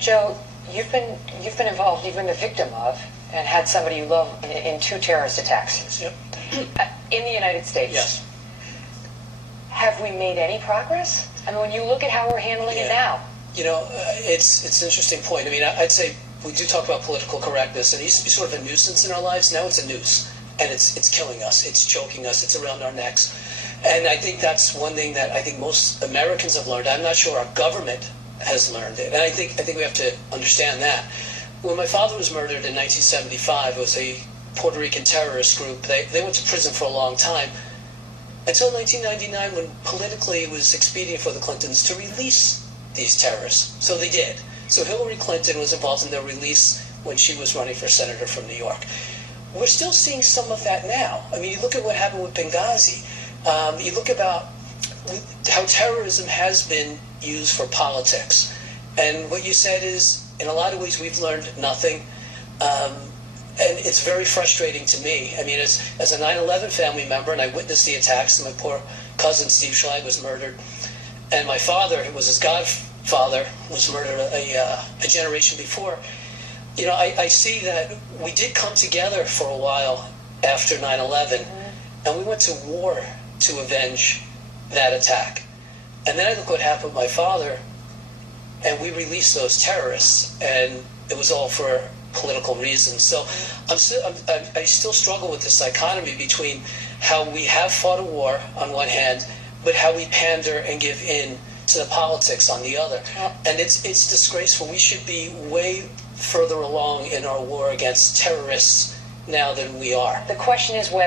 Joe, you've been involved, you've been the victim of, and had somebody you love in 2 terrorist attacks. Yep. In the United States. Yes. Have we made any progress? I mean, when you look at how we're handling it now. You know, it's an interesting point. I mean, I'd say we do talk about political correctness, and it used to be sort of a nuisance in our lives. Now it's a noose, and it's killing us. It's choking us. It's around our necks. And I think that's one thing that I think most Americans have learned. I'm not sure our government has learned it. And I think we have to understand that. When my father was murdered in 1975, it was a Puerto Rican terrorist group. They went to prison for a long time. Until 1999, when politically it was expedient for the Clintons to release these terrorists. So they did. So Hillary Clinton was involved in their release when she was running for senator from New York. We're still seeing some of that now. I mean, you look at what happened with Benghazi. You look about how terrorism has been used for politics. And what you said is, in a lot of ways, we've learned nothing. And it's very frustrating to me. I mean, as a 9/11 family member, and I witnessed the attacks, and my poor cousin Steve Schlag was murdered, and my father, who was his godfather, was murdered a generation before. You know, I see that we did come together for a while after 9/11, and we went to war to avenge that attack. And then I look what happened with my father, and we released those terrorists, and it was all for political reasons. So I still struggle with this dichotomy between how we have fought a war on one hand, but how we pander and give in to the politics on the other. And it's disgraceful. We should be way further along in our war against terrorists now than we are. The question is whether